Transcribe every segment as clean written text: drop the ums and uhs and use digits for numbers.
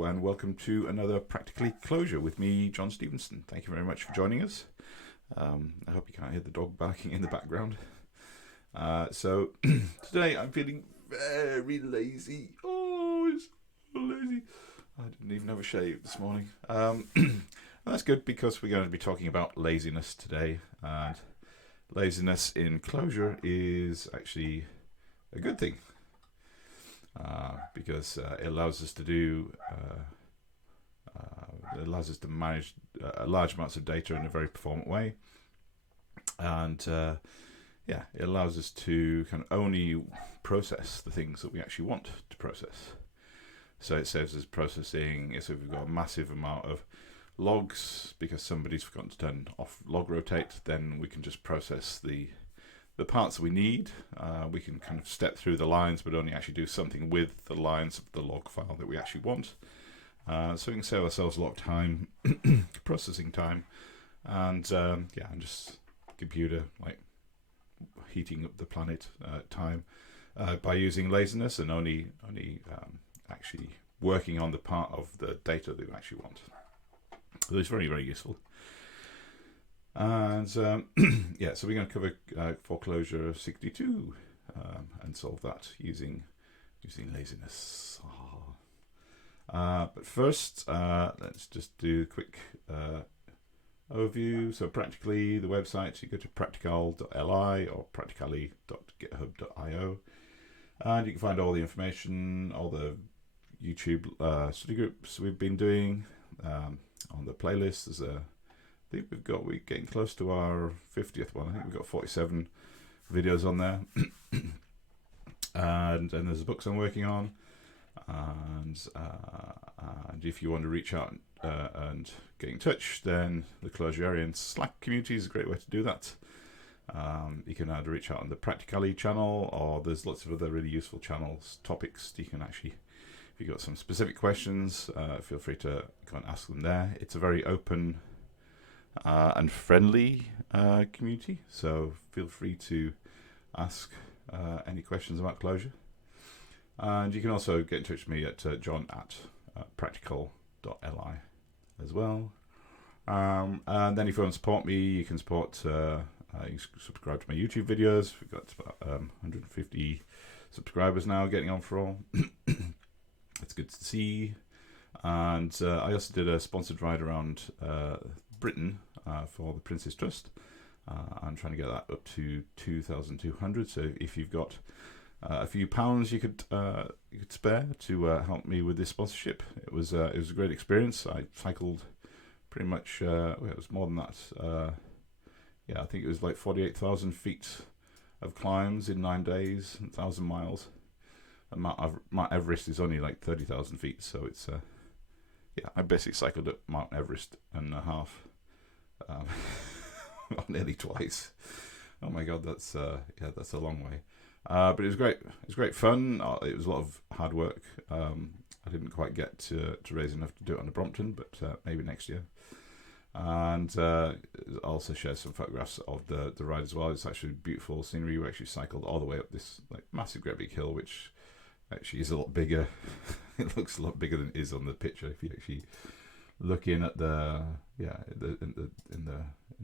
Hello and welcome to another Practicalli Clojure with me, John Stevenson. Thank you very much for joining us. I hope you can't hear the dog barking in the background. So today I'm feeling very lazy. Oh, it's so lazy. I didn't even have a shave this morning. That's good because we're going to be talking about laziness today. And laziness in Clojure is actually a good thing. Because it allows us to do, it allows us to manage large amounts of data in a very performant way, and yeah, it allows us to kind of only process the things that we actually want to process. So it saves us processing. So if we've got a massive amount of logs because somebody's forgotten to turn off log rotate, then we can just process the parts that we need. We can kind of step through the lines but only actually do something with the lines of the log file that we actually want. So we can save ourselves a lot of time, processing time, and yeah, and just computer like heating up the planet time by using laziness and only actually working on the part of the data that we actually want. So it's very, very useful. And yeah, so we're going to cover 4Clojure 62 and solve that using laziness. But first, let's just do a quick overview. So Practicalli, the website, you go to practical.li or practicalli.github.io, and you can find all the information, all the YouTube study groups we've been doing. On the playlist, there's a I think we're getting close to our 50th one. I think we've got 47 videos on there. And there's books I'm working on. And if you want to reach out and get in touch, then the Clojurian Slack community is a great way to do that. You can either reach out on the Practicalli channel, or there's lots of other really useful channels, topics. You can actually, if you've got some specific questions, feel free to go and ask them there. It's a very open and friendly community, so feel free to ask any questions about Clojure. And you can also get in touch with me at john@practical.li as well. And then if you want to support me, you can support. You can subscribe to my YouTube videos. We've got about 150 subscribers now, getting on for all. It's good to see. And I also did a sponsored ride around Britain for the Prince's Trust. I'm trying to get that up to 2,200. So if you've got a few pounds you could spare to help me with this sponsorship, it was a great experience. I cycled pretty much. It was more than that. Yeah, I think it was like 48,000 feet of climbs in 9 days, 1,000 miles. And Mount Everest is only like 30,000 feet, so it's yeah, I basically cycled up Mount Everest and a half, nearly twice. Oh my God, that's yeah, that's a long way. But it was great. It was great fun. It was a lot of hard work. I didn't quite get to raise enough to do it on the Brompton, but maybe next year. And I'll also share some photographs of the ride as well. It's actually beautiful scenery. We actually cycled all the way up this like massive, great big hill, which actually is a lot bigger. It looks a lot bigger than it is on the picture. If you actually look in at the in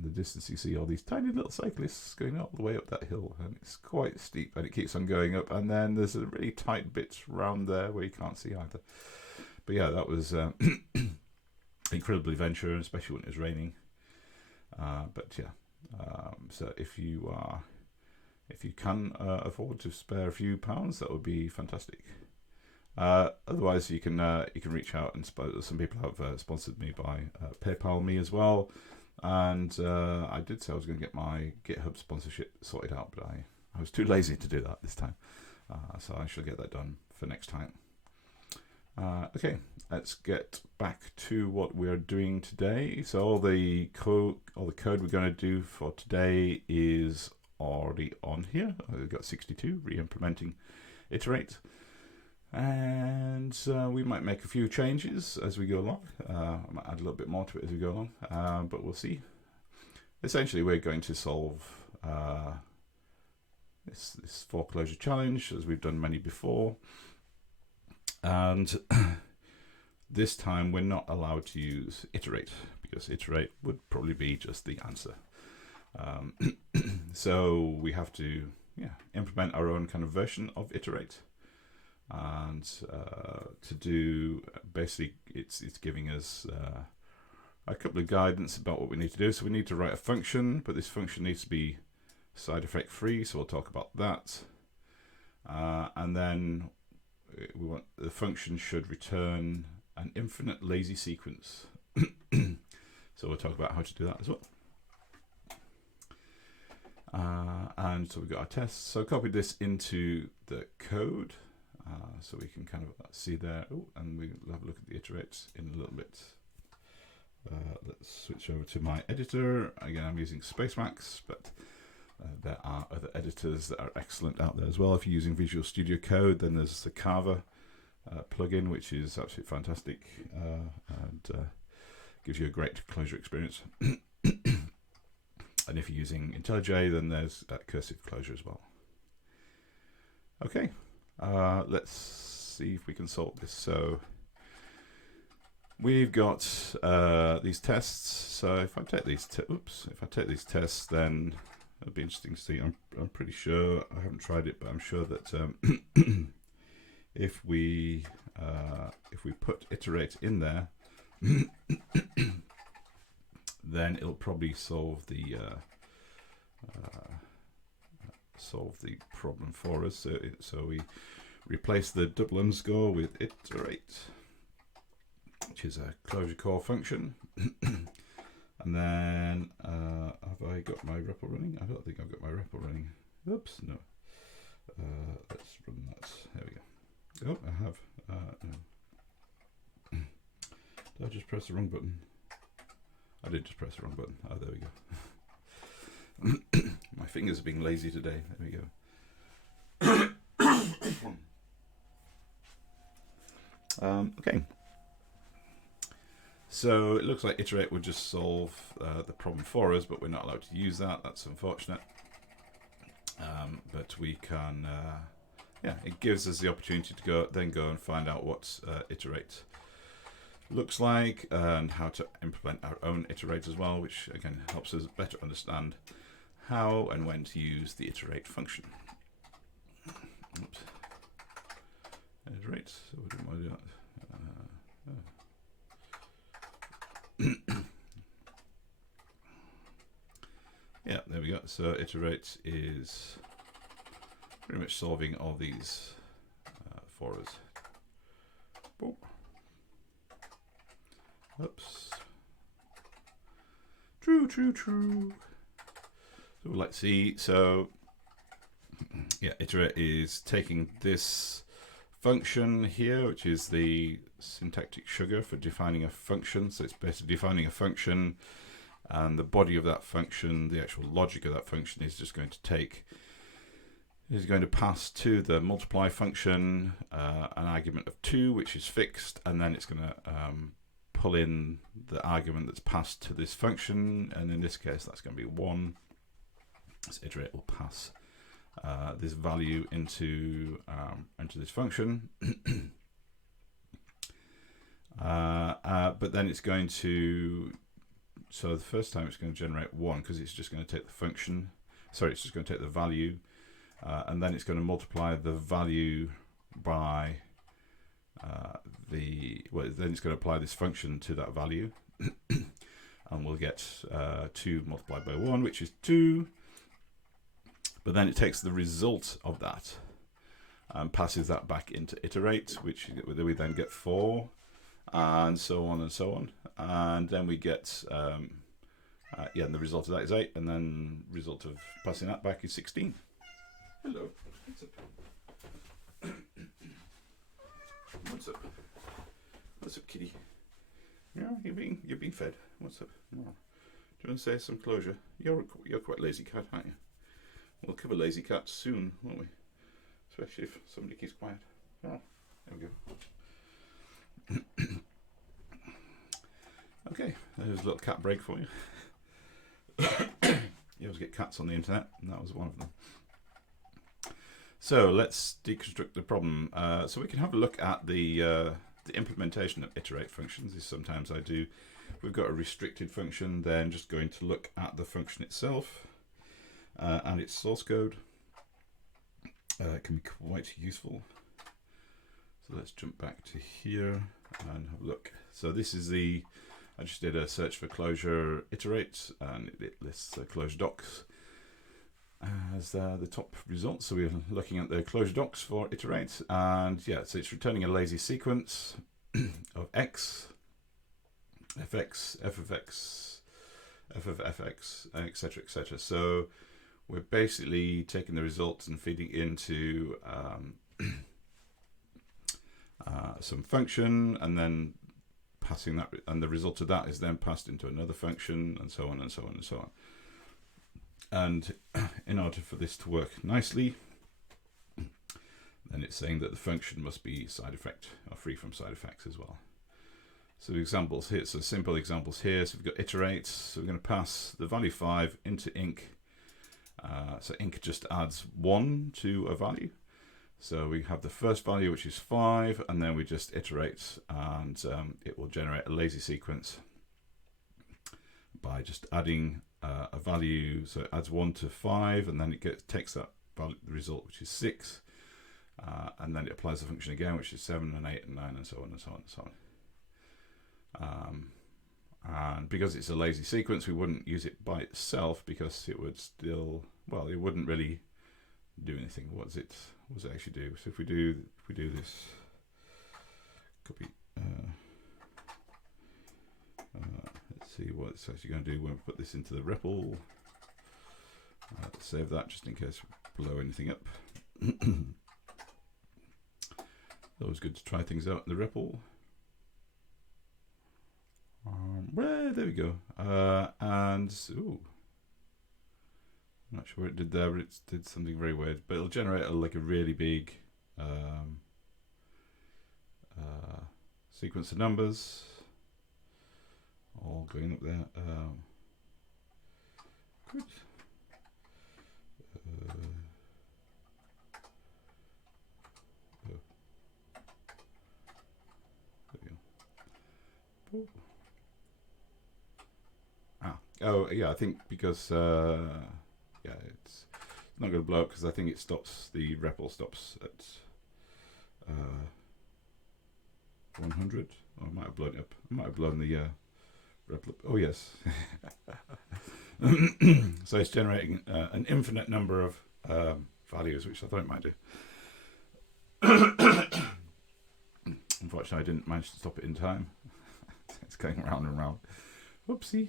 the distance, you see all these tiny little cyclists going all the way up that hill, and it's quite steep, and it keeps on going up. And then there's a really tight bit round there where you can't see either. But yeah, that was incredible adventure, especially when it was raining. But yeah, so if you can afford to spare a few pounds, that would be fantastic. Otherwise, you can reach out, and some people have sponsored me by PayPal me as well. And I did say I was going to get my GitHub sponsorship sorted out, but I was too lazy to do that this time. So I shall get that done for next time. Okay, let's get back to what we're doing today. So all the code we're going to do for today is already on here. We've got 62, re-implementing Iterate. And we might make a few changes as we go along. I might add a little bit more to it as we go along, but we'll see. Essentially, we're going to solve this 4Clojure challenge, as we've done many before. And This time we're not allowed to use iterate, because iterate would probably be just the answer. So we have to implement our own kind of version of iterate. And to do, basically it's giving us a couple of guidance about what we need to do. So we need to write a function, but this function needs to be side effect free, so we'll talk about that. And then we want the function should return an infinite lazy sequence. So we'll talk about how to do that as well. And so we've got our tests. So copy this into the code, so we can kind of see there. Oh, and we'll have a look at the iterates in a little bit. Let's switch over to my editor. Again, I'm using Spacemacs, but there are other editors that are excellent out there as well. If you're using Visual Studio Code, then there's the Carver plugin, which is absolutely fantastic and gives you a great Clojure experience. And if you're using IntelliJ, then there's Cursive Clojure as well. Okay, let's see if we can solve this. So we've got these tests. So if I take these, if I take these tests, then it'll be interesting to see. I'm pretty sure, I haven't tried it, but I'm sure that if we put iterate in there, then it'll probably solve the problem for us. So we replace the double underscore with iterate, which is a Clojure.core function. And then have I got my REPL running? I don't think I've got my REPL running. Oops, no. Let's run that. There we go. Oh, I have. No. Did I just press the wrong button? I did just press the wrong button. Oh, there we go. My fingers are being lazy today. There we go. Okay. So it looks like iterate would just solve the problem for us, but we're not allowed to use that. That's unfortunate. But we can, it gives us the opportunity to go and find out what iterate looks like and how to implement our own iterate as well, which again helps us better understand how and when to use the iterate function. Oops. Iterate. So we don't want to do that. Yeah, there we go. So iterate is pretty much solving all these for us. Boom. Oops. True. So let's see. So yeah, iterate is taking this function here, which is the syntactic sugar for defining a function. So it's basically defining a function, and the body of that function, the actual logic of that function, is just going to pass to the multiply function an argument of 2, which is fixed, and then it's going to pull in the argument that's passed to this function, and in this case that's going to be 1. So iterate will pass this value into this function. But then it's going to, so the first time it's going to generate 1 because it's just going to take the function, sorry, it's just going to take the value, and then it's going to multiply the value by then it's going to apply this function to that value, and we'll get 2 multiplied by 1, which is 2. But then it takes the result of that and passes that back into iterate, which we then get 4, and so on and so on. And then we get, and the result of that is 8, and then result of passing that back is 16. Hello. What's up? What's up, kitty? Yeah, you're being fed. What's up? Oh. Do you want to say some Clojure? You're quite lazy cat, aren't you? We'll cover lazy cats soon, won't we? Especially if somebody keeps quiet. Oh, there we go. Okay, there's a little cat break for you. You always get cats on the internet, and that was one of them. So let's deconstruct the problem. So we can have a look at the the implementation of iterate functions is sometimes we've got a restricted function, then just going to look at the function itself and its source code. It can be quite useful. So let's jump back to here and have a look. So this is I just did a search for Clojure iterate, and it lists the Clojure docs as the top result. So we're looking at the Clojure docs for iterate, and yeah, so it's returning a lazy sequence of x, fx, f of x, f of fx, etc., etc. So we're basically taking the results and feeding into some function, and then passing that, and the result of that is then passed into another function, and so on and so on and so on. And in order for this to work nicely, then it's saying that the function must be side effect or free from side effects as well. So examples here, so simple examples here. So we've got iterate, so we're going to pass the value 5 into inc. So inc just adds 1 to a value. So we have the first value, which is 5, and then we just iterate, and it will generate a lazy sequence by just adding a value. So it adds 1 to 5, and then it takes that value, the result, which is 6, and then it applies the function again, which is 7 and 8 and 9 and so on and so on and so on. And because it's a lazy sequence, we wouldn't use it by itself, because it would still, well, it wouldn't really do anything. What does it actually do? So if we do this copy, let's see what it's actually going to do when we put this into the REPL. Save that just in case we blow anything up. Always good to try things out in the REPL. Well, there we go. And ooh, I'm not sure what it did there, but it did something very weird. But it'll generate like a really big sequence of numbers, all going up there. Good. There we go. Ooh. Oh yeah, I think because yeah, it's not going to blow up, because I think it stops, the REPL stops at 100. Oh, I might have blown it up. I might have blown the REPL up. Oh yes. So it's generating an infinite number of values, which I thought it might do. Unfortunately, I didn't manage to stop it in time. It's going round and round. Whoopsie.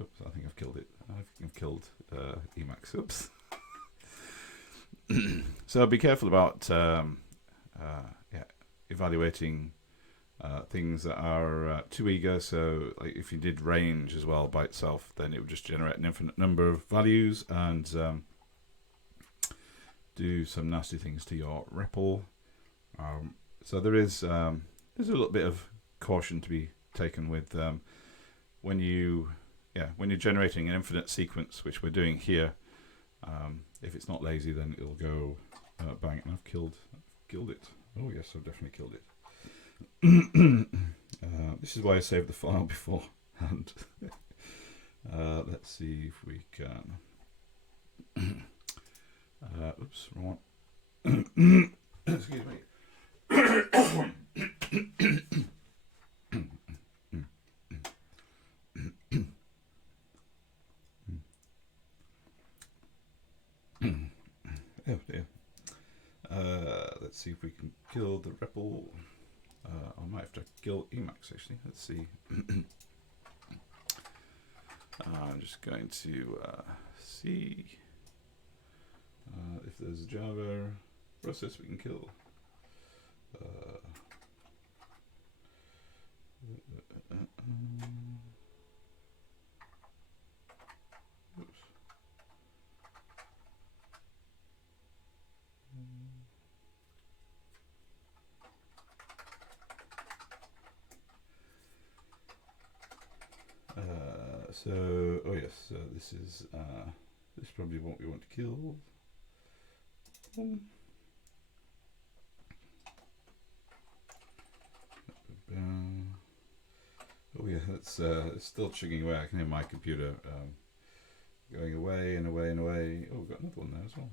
Oops, I think I've killed it. I think I've killed Emacs. Oops. So be careful about yeah, evaluating things that are too eager. So like if you did range as well by itself, then it would just generate an infinite number of values and do some nasty things to your REPL. So there's a little bit of caution to be taken with when you're generating an infinite sequence, which we're doing here. If it's not lazy, then it'll go bang. And I've killed it. Oh yes, I've definitely killed it. This is why I saved the file beforehand. Let's see if we can. Oops, wrong one. Excuse me. Oh dear. Let's see if we can kill the REPL. I might have to kill Emacs actually. Let's see. I'm just going to see if there's a Java process we can kill. Oops. So, oh yes, so this is this is probably what we want to kill. it's still chugging away. I can hear my computer going away and away and away. Oh, we've got another one there as well.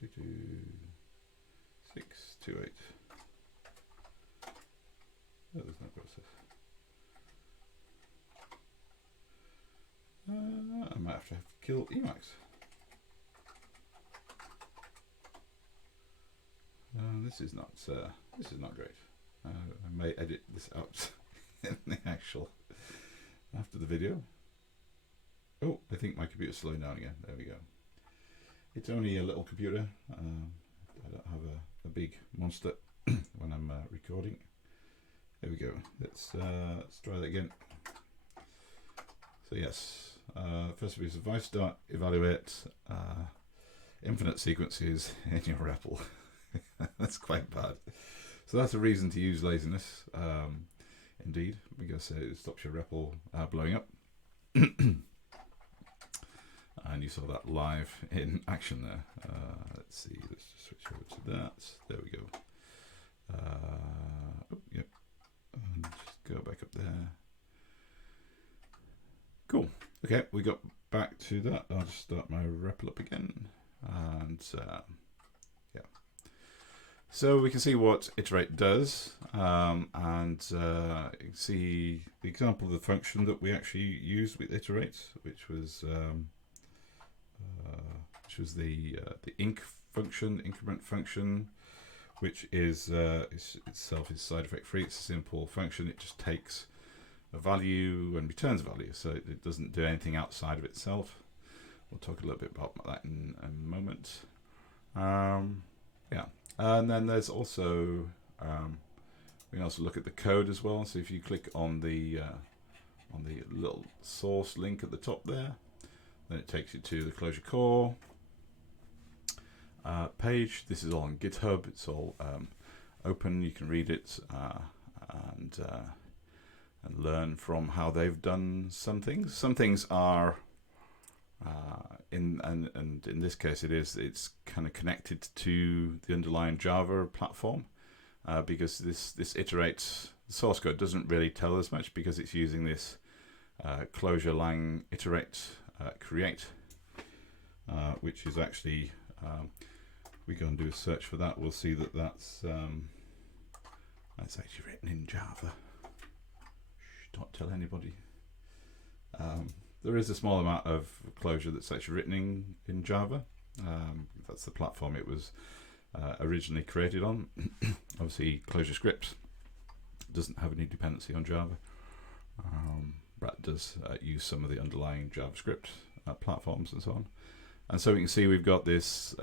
22628. Oh, there's no process. I might have to kill Emacs. This is not great. I may edit this out in the actual after the video. Oh, I think my computer's slowing down again. There we go. It's only a little computer. I don't have a big monster when I'm recording. There we go. Let's try that again. So yes, first piece of advice: don't evaluate infinite sequences in your REPL. That's quite bad. So that's a reason to use laziness, indeed, because it stops your REPL blowing up. And you saw that live in action there. Let's see, let's just switch over to that. There we go. Yep. And just go back up there. Cool. Okay, we got back to that. I'll just start my REPL up again. And yeah. So we can see what iterate does. And you can see the example of the function that we actually used with iterate, which was the inc function, increment function, which is itself is side effect free. It's a simple function. It just takes a value and returns a value, so it doesn't do anything outside of itself. We'll talk a little bit about that in a moment. Yeah, and then there's also we can also look at the code as well. So if you click on the little source link at the top there, then it takes you to the clojure.core page. This is all on GitHub. It's all open. You can read it and learn from how they've done some things. Some things are and in this case it's kind of connected to the underlying Java platform because this iterate source code doesn't really tell us much because it's using this Clojure lang iterate create, which is actually we go and do a search for that. We'll see that that's actually written in Java. Shh, don't tell anybody. There is a small amount of Clojure that's actually written in Java. That's the platform it was originally created on. Obviously, Clojure scripts doesn't have any dependency on Java. But does use some of the underlying JavaScript platforms and so on. And so we can see we've got this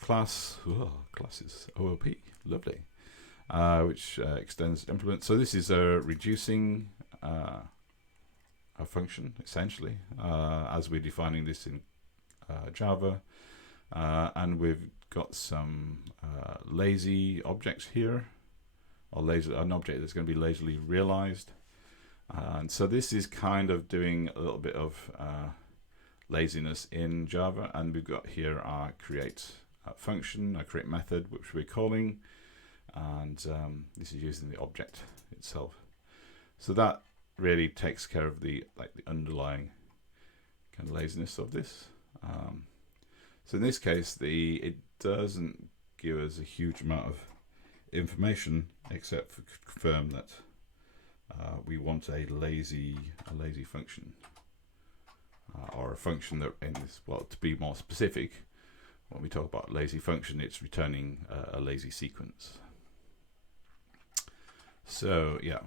class. Oh, class is OOP, lovely, which extends implement. So this is a reducing a function essentially as we're defining this in Java, and we've got some lazy objects here, or an object that's going to be lazily realized. And so this is kind of doing a little bit of laziness in Java, and we've got here our create function, our create method, which we're calling, and this is using the object itself. So that really takes care of the underlying kind of laziness of this. So in this case, it doesn't give us a huge amount of information except for confirm that we want a lazy function, or a function that in this, well, to be more specific, when we talk about lazy function, it's returning a lazy sequence. So yeah,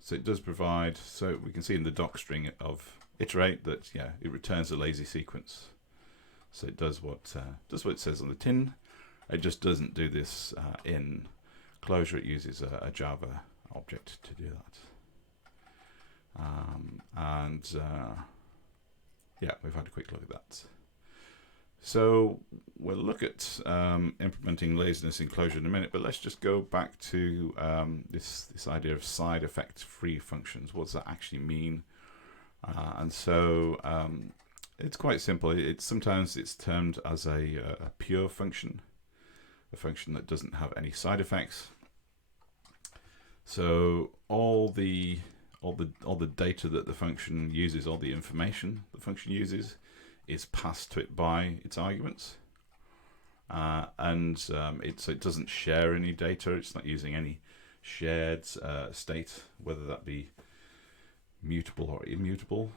so it does provide. So we can see in the doc string of iterate that it returns a lazy sequence. So it does what it says on the tin. It just doesn't do this in Clojure. It uses a Java object to do that. Yeah, we've had a quick look at that. So we'll look at implementing laziness in Clojure in a minute, but let's just go back to this idea of side effect free functions. What does that actually mean? And so it's quite simple. Sometimes it's termed as a pure function, a function that doesn't have any side effects. So all the data that the function uses, all the information the function uses, is passed to it by its arguments, and it doesn't share any data. It's not using any shared state, whether that be mutable or immutable.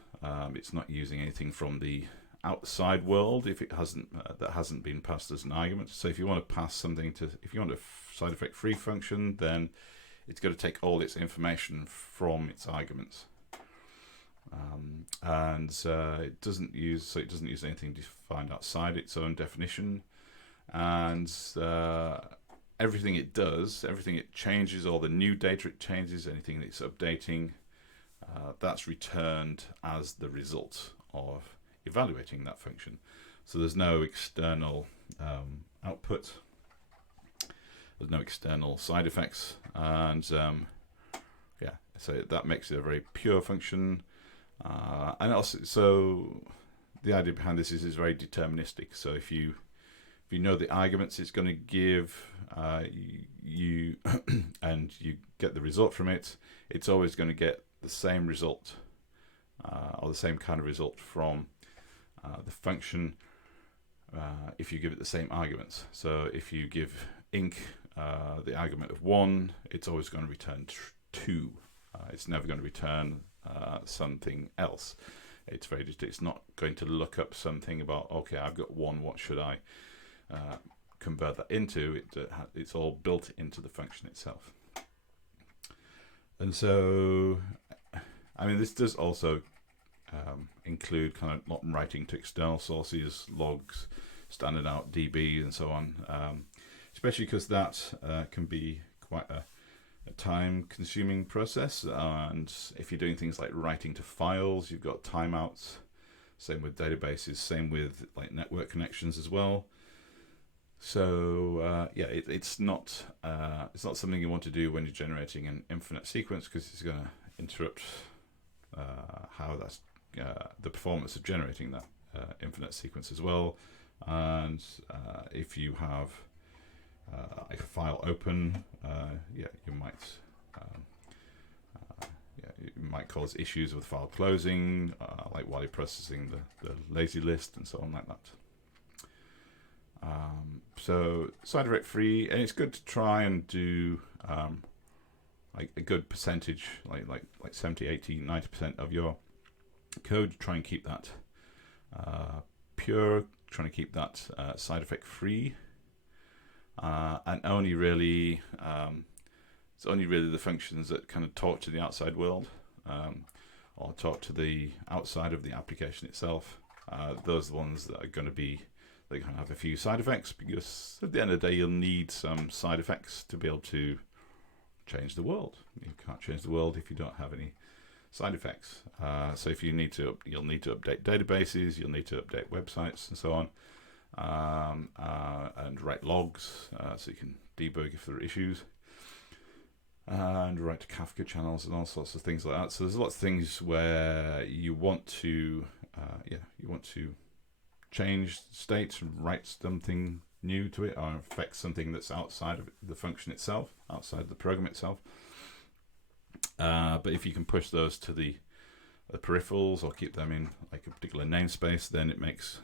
It's not using anything from the outside world if it hasn't that hasn't been passed as an argument. So if you want to pass something to, if you want a side effect free function, then it's got to take all its information from its arguments, and it doesn't use anything defined outside its own definition, and everything it does, everything it changes, all the new data it changes, anything that it's updating, that's returned as the result of evaluating that function. So there's no external output, there's no external side effects, and yeah, so that makes it a very pure function. And also, so the idea behind this is very deterministic. So if you know the arguments it's going to give you and you get the result from it, it's always going to get the same result, or the same kind of result from the function if you give it the same arguments. So if you give inc the argument of 1, it's always going to return 2. It's never going to return something else. It's not going to look up something about, okay, I've got 1, what should I convert that into? It's all built into the function itself. And so, I mean, this does also include kind of not writing to external sources, logs, standard out DB, and so on, especially because that can be quite a time-consuming process. And if you're doing things like writing to files, you've got timeouts. Same with databases. Same with like network connections as well. So yeah, it's not something you want to do when you're generating an infinite sequence, because it's going to interrupt how that's the performance of generating that infinite sequence as well. And if you have a file open, yeah, you might cause issues with file closing, like while you're processing the lazy list and so on like that. So side effect free, and it's good to try and do like a good percentage, like 70, 80, 90% of your code. Try and keep that pure, trying to keep that side effect free, and only really it's only really the functions that kind of talk to the outside world, or talk to the outside of the application itself. Those are the ones that are going to be, they're going to have a few side effects, because at the end of the day you'll need some side effects to be able to change the world. You can't change the world if you don't have any side effects. So if you'll need to update databases, you'll need to update websites and so on, and write logs so you can debug if there are issues, and write to Kafka channels and all sorts of things like that. So there's lots of things where you want to change state and write something new to it, or affect something that's outside of the function itself, outside the program itself. But if you can push those to the peripherals, or keep them in like a particular namespace, then it makes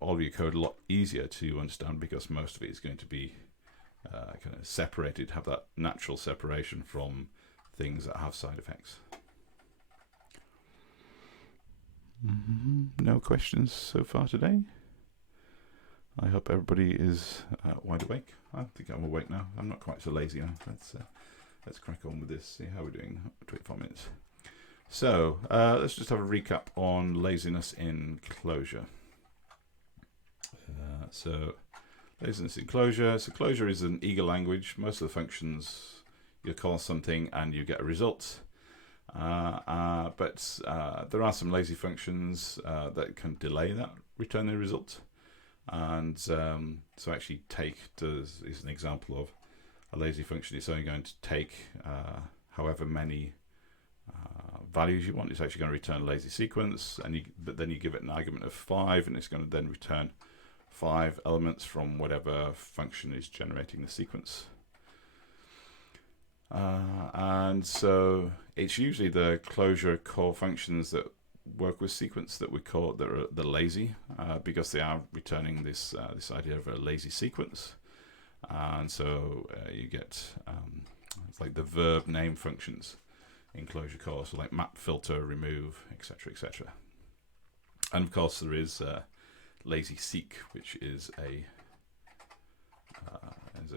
all of your code a lot easier to understand, because most of it is going to be kind of separated, have that natural separation from things that have side effects. No questions so far today. I hope everybody is wide awake. I think I'm awake now. I'm not quite so lazy now. Let's crack on with this, see how we're doing. 24 minutes. So let's just have a recap on laziness in Clojure. So laziness in Clojure. So Clojure is an eager language. Most of the functions, you call something and you get a result. But there are some lazy functions that can delay that return the result. And so actually take is an example of a lazy function. It's only going to take however many values you want. It's actually going to return a lazy sequence, but then you give it an argument of 5, and it's going to then return 5 elements from whatever function is generating the sequence. And so it's usually the Clojure core functions that work with sequence that we call the lazy, because they are returning this this idea of a lazy sequence. And so you get it's like the verb name functions in Clojure core, so like map, filter, remove, etc., etc. And of course there is lazy-seq, which is a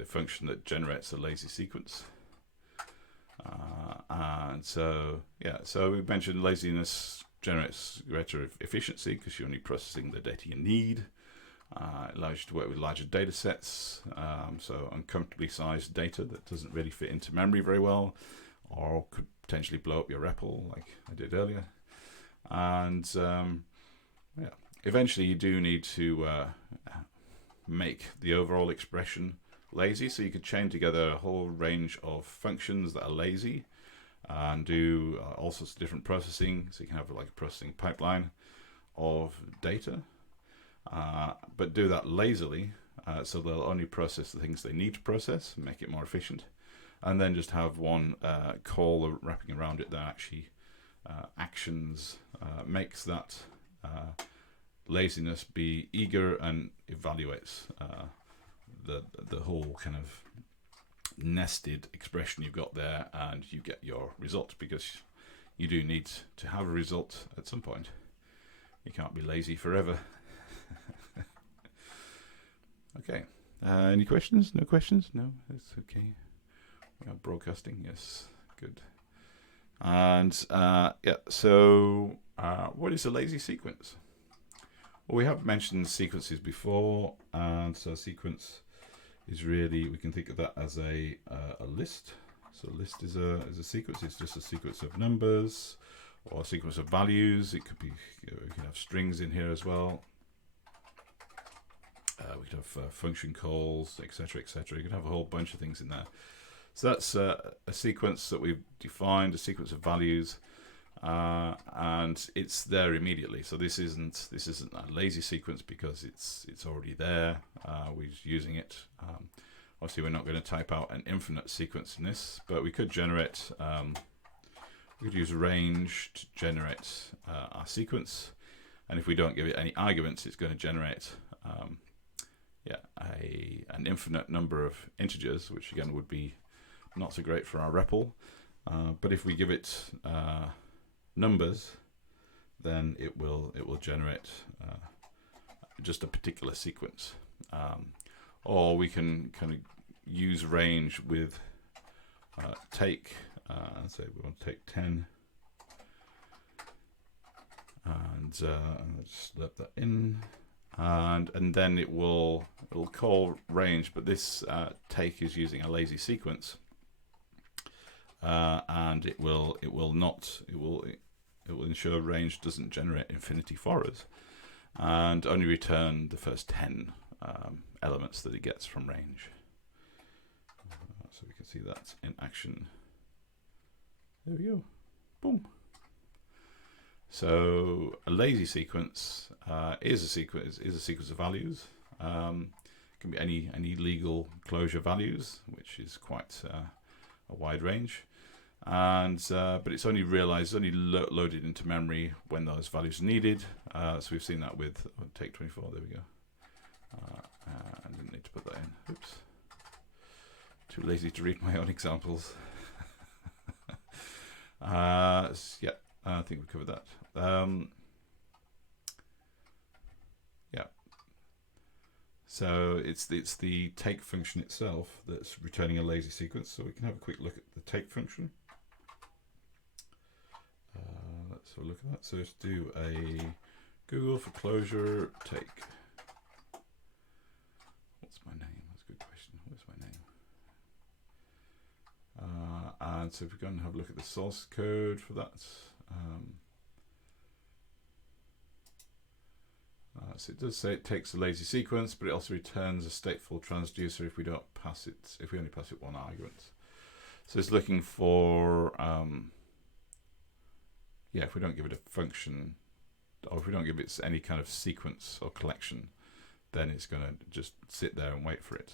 function that generates a lazy sequence. And so yeah, so we mentioned laziness generates greater efficiency because you're only processing the data you need. It allows you to work with larger data sets, so uncomfortably sized data that doesn't really fit into memory very well, or could potentially blow up your REPL like I did earlier. And yeah, eventually you do need to make the overall expression lazy, so you could chain together a whole range of functions that are lazy and do all sorts of different processing, so you can have like a processing pipeline of data, but do that lazily, so they'll only process the things they need to process and make it more efficient, and then just have one call wrapping around it that actually actions, makes that laziness be eager and evaluates the whole kind of nested expression you've got there, and you get your result, because you do need to have a result at some point. You can't be lazy forever. Okay. Any questions? No questions? No, that's okay. We are broadcasting. Yes, good. And yeah, so what is a lazy sequence? Well, we have mentioned sequences before, and so a sequence is really, we can think of that as a list. So a list is a sequence. It's just a sequence of numbers or a sequence of values. It could be, we can have strings in here as well. We could have function calls, etc., etc. You could have a whole bunch of things in there. So that's a sequence that we've defined, a sequence of values, and it's there immediately. So this isn't a lazy sequence because it's already there. We're using it. Obviously, we're not going to type out an infinite sequence in this, but we could generate. We could use range to generate our sequence, and if we don't give it any arguments, it's going to generate an infinite number of integers, which again would be not so great for our REPL. But if we give it numbers, then it will generate just a particular sequence. Or we can kind of use range with take. Say we want to take 10, and just let that in, and then it'll call range. But this take is using a lazy sequence, and it will ensure range doesn't generate infinity for us, and only return the first 10 elements that it gets from range. So we can see that in action. There we go. Boom. So a lazy sequence is a sequence of values. Can be any legal Clojure values, which is quite a wide range. And but it's only realized, only loaded into memory when those values are needed. So we've seen that with take 24. There we go. I didn't need to put that in. Oops. Too lazy to read my own examples. Yeah, I think we covered that. Yeah. So it's the take function itself that's returning a lazy sequence. So we can have a quick look at the take function. Let's have a look at that. So let's do a Google for Clojure take. What's my name? That's a good question. What's my name? And so if we go and have a look at the source code for that. So it does say it takes a lazy sequence, but it also returns a stateful transducer if we don't pass it, if we only pass it one argument. So it's looking for, yeah, if we don't give it a function, or if we don't give it any kind of sequence or collection, then it's going to just sit there and wait for it.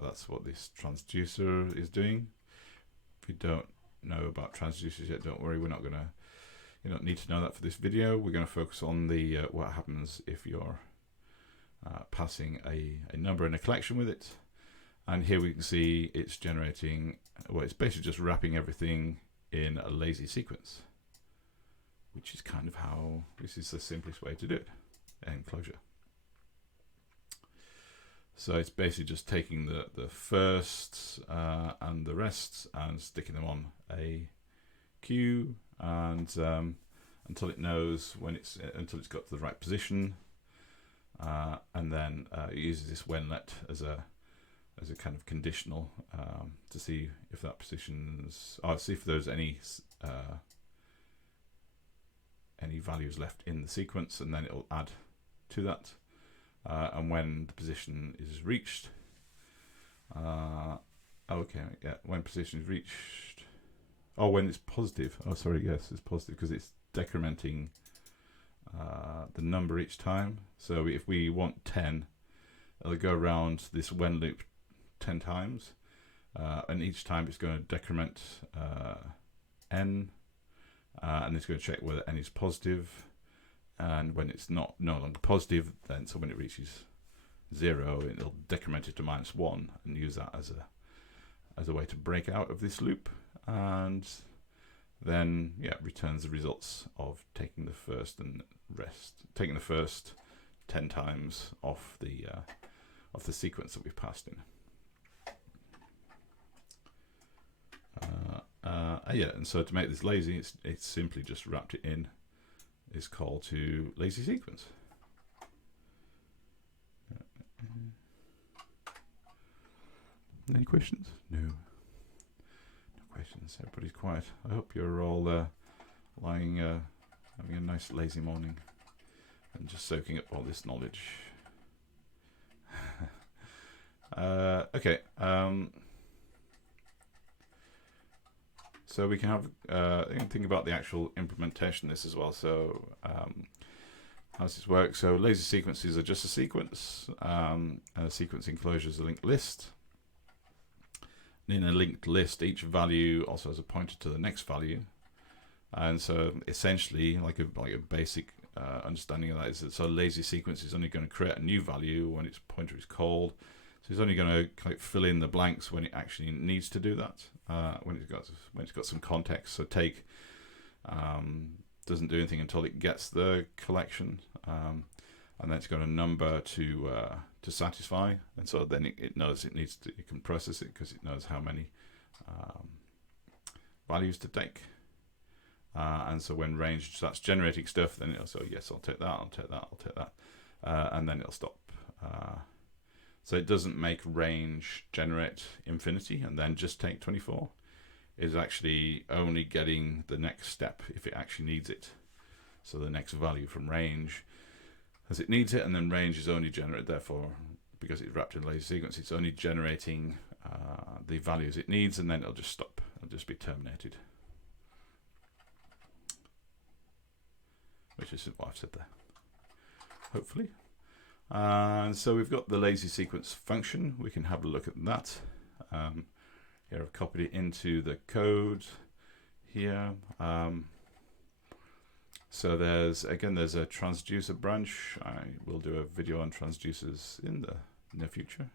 That's what this transducer is doing. if you don't know about transducers yet, don't worry. We're not gonna. You don't need to know that for this video. We're going to focus on the what happens if you're passing a number in a collection with it. And here we can see it's generating. Well, it's basically just wrapping everything in a lazy sequence, which is kind of how this is the simplest way to do it in Clojure. So it's basically just taking the first and the rest and sticking them on a queue, and until it knows when until it's got to the right position, and then it uses this whenlet as a kind of conditional to see if that position's see if there's any values left in the sequence, and then it will add to that. And when the position is reached, when position is reached, when it's positive. Oh, sorry, yes, it's positive because it's decrementing the number each time. So if we want 10, it'll go around this when loop 10 times, and each time it's going to decrement n, and it's going to check whether n is positive. And when it's no longer positive, then so when it reaches 0, it'll decrement it to -1 and use that as a way to break out of this loop, and then returns the results of taking the first and taking the first 10 times off the sequence that we've passed in. And so to make this lazy, it's simply just wrapped it in is call to lazy sequence. Any questions? No questions. Everybody's quiet. I hope you're all lying, having a nice lazy morning and just soaking up all this knowledge. Okay. So we can have think about the actual implementation of this as well. So how does this work? So lazy sequences are just a sequence. And a sequence in Clojure is a linked list. And in a linked list, each value also has a pointer to the next value. And so essentially, like a basic understanding of that is that so a lazy sequence is only going to create a new value when its pointer is called. So it's only going to fill in the blanks when it actually needs to do that. When it's got some context. So take doesn't do anything until it gets the collection, and then it's got a number to satisfy, and so then it knows it needs to. It can process it because it knows how many values to take. And so when range starts generating stuff, then it'll say, yes, I'll take that, I'll take that, I'll take that, and then it'll stop. So it doesn't make range generate infinity and then just take 24. It's actually only getting the next step if it actually needs it. So the next value from range as it needs it, and then range is only generated, therefore, because it's wrapped in a lazy sequence, it's only generating the values it needs, and then it'll just stop. It'll just be terminated. Which is what I've said there, hopefully. And so we've got the lazy sequence function. We can have a look at that. Here I've copied it into the code here. So there's a transducer branch. I will do a video on transducers in the near future.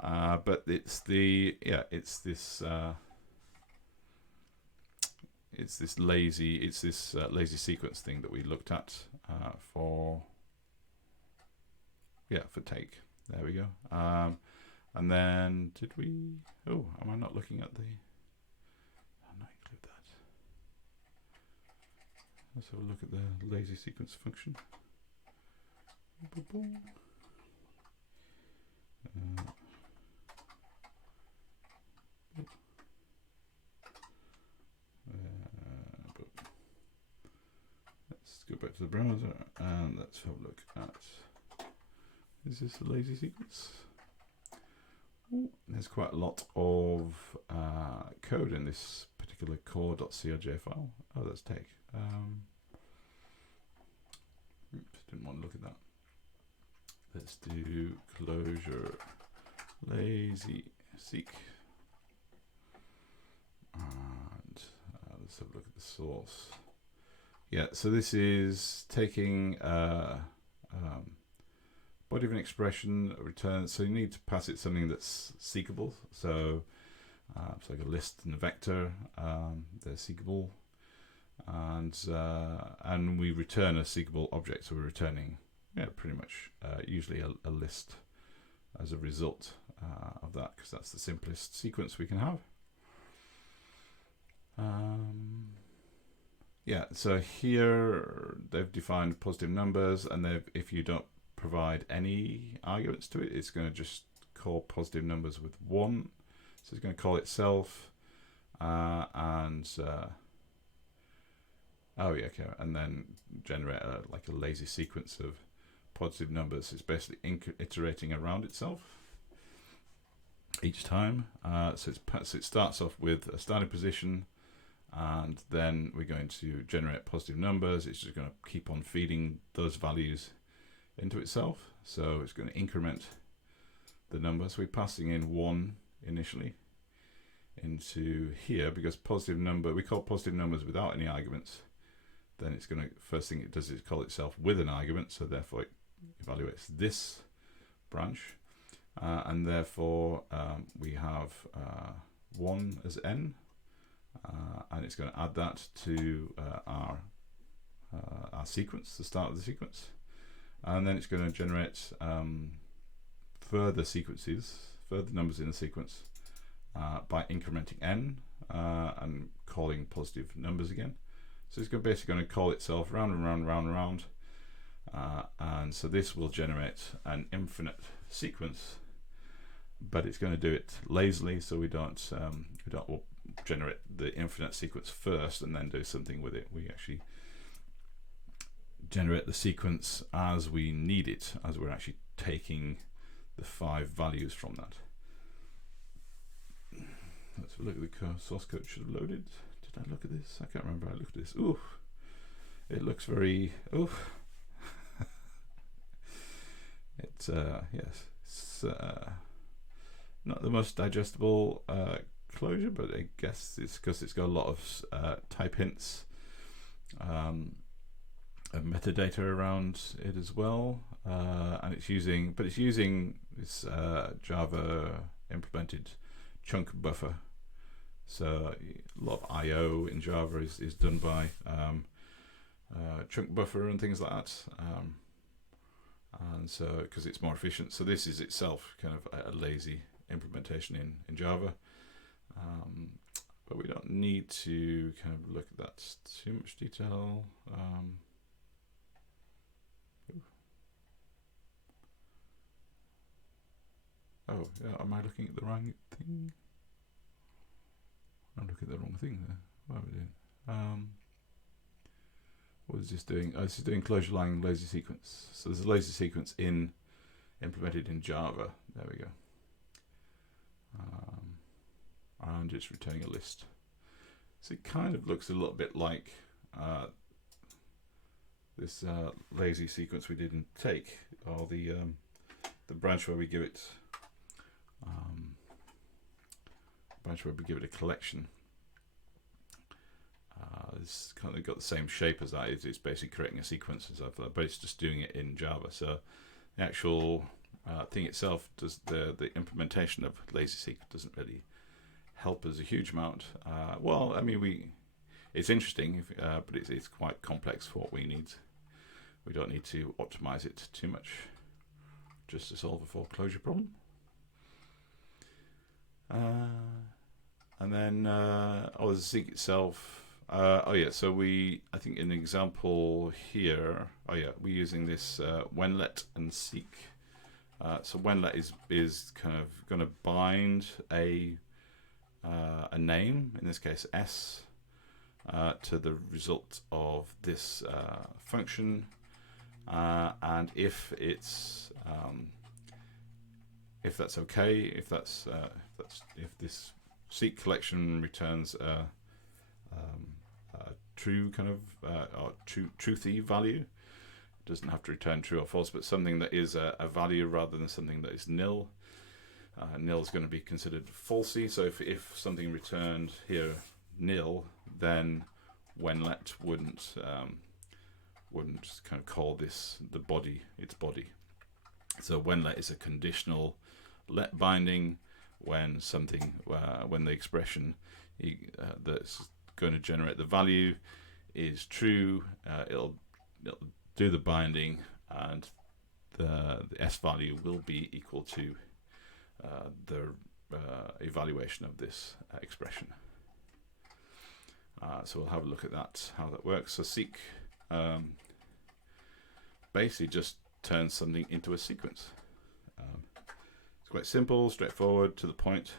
But it's this lazy sequence thing that we looked at for take. There we go. And then did we? Oh, am I not looking at the? I'll not include that. Let's have a look at the lazy sequence function. Let's go back to the browser and let's have a look at. Is this a lazy sequence? Ooh, there's quite a lot of code in this particular core.clojure file. Oh, that's take. Oops, didn't want to look at that. Let's do clojure.core. lazy-seq, and let's have a look at the source. Yeah, so this is taking body of an expression, return. So you need to pass it something that's seekable. So it's like a list and a vector. They're seekable, and we return a seekable object. So we're returning, pretty much usually a list as a result of that, because that's the simplest sequence we can have. Yeah, so here they've defined positive numbers, and if you don't provide any arguments to it, it's going to just call positive numbers with 1. So it's going to call itself, and then generate like a lazy sequence of positive numbers. It's basically iterating around itself each time. So it starts off with a starting position, and then we're going to generate positive numbers. It's just going to keep on feeding those values into itself. So it's going to increment the number. So we're passing in 1 initially into here, because positive number, we call positive numbers without any arguments. Then it's going to, first thing it does is call itself with an argument. So therefore it evaluates this branch. And therefore we have 1 as n. And it's going to add that to our sequence, the start of the sequence, and then it's going to generate further numbers in the sequence by incrementing n and calling positive numbers again. So it's basically going to call itself round and round, round and round, and so this will generate an infinite sequence, but it's going to do it lazily, so we don't generate the infinite sequence first and then do something with it. We actually generate the sequence as we need it, as we're actually taking the 5 values from that. Let's have a look at the source code. Should have loaded. Did I look at this? I can't remember. I looked at this. Ooh, it looks very. Ooh. It's yes, it's not the most digestible Clojure, but I guess it's because it's got a lot of type hints and metadata around it as well, and it's using this Java implemented chunk buffer. So a lot of I/O in Java is done by chunk buffer and things like that, and so because it's more efficient. So this is itself kind of a lazy implementation in Java. But we don't need to kind of look at that too much detail. Oh, yeah, am I looking at the wrong thing? I'm looking at the wrong thing there. What are we doing? What is this doing? Oh, this is doing closure line lazy sequence. So there's a lazy sequence implemented in Java. There we go. And it's returning a list. So it kind of looks a little bit like this lazy sequence we did in take, or the branch where we give it a collection. It's kind of got the same shape as that. It's basically creating a sequence and stuff, but it's just doing it in Java. So the actual thing itself, does the implementation of lazy-seq doesn't really help us a huge amount. Well, I mean, it's interesting, but it's quite complex for what we need. We don't need to optimize it too much just to solve a 4Clojure problem. And then the seq itself. So I think in the example here, we're using this whenlet and seek. So whenlet is kind of going to bind a name, in this case s, to the result of this function, and if that's okay, if this seek collection returns a true kind of or truthy value, it doesn't have to return true or false, but something that is a value rather than something that is nil. nil is going to be considered falsy. So if something returned here nil, then whenlet wouldn't kind of call this the body its body. So whenlet is a conditional let binding when something when the expression that's going to generate the value is true. It'll do the binding, and the s value will be equal to the evaluation of this expression. So we'll have a look at that, how that works. So seq basically just turns something into a sequence. It's quite simple, straightforward, to the point.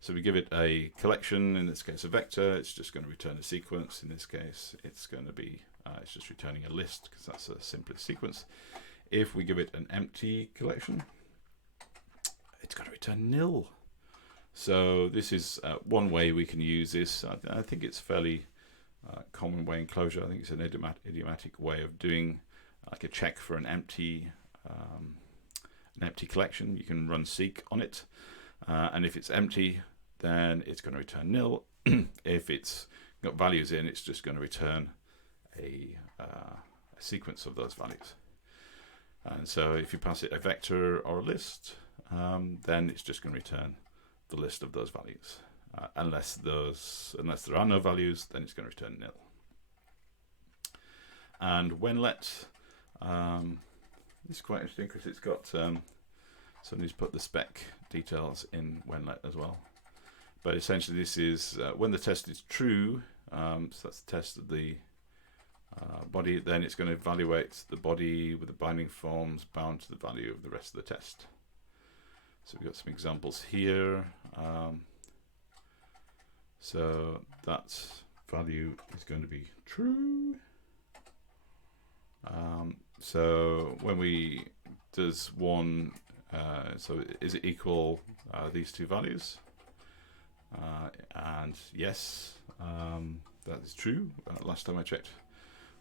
So we give it a collection, in this case a vector, it's just going to return a sequence. In this case it's going to be, it's just returning a list because that's the simplest sequence. If we give it an empty collection, it's going to return nil. So this is one way we can use this. I think it's fairly common way in Clojure. I think it's an idiomatic way of doing like a check for an empty collection. You can run seq on it, and if it's empty, then it's going to return nil. If it's got values in, it's just going to return a sequence of those values. And so if you pass it a vector or a list, then it's just going to return the list of those values. Unless there are no values, then it's going to return nil. And whenlet, this is quite interesting because it's got somebody's put the spec details in whenlet as well. But essentially, this is when the test is true. So that's the test of the body. Then it's going to evaluate the body with the binding forms bound to the value of the rest of the test. So we've got some examples here. So that value is going to be true. So when we does one, so is it equal these two values? And yes, that is true. Last time I checked,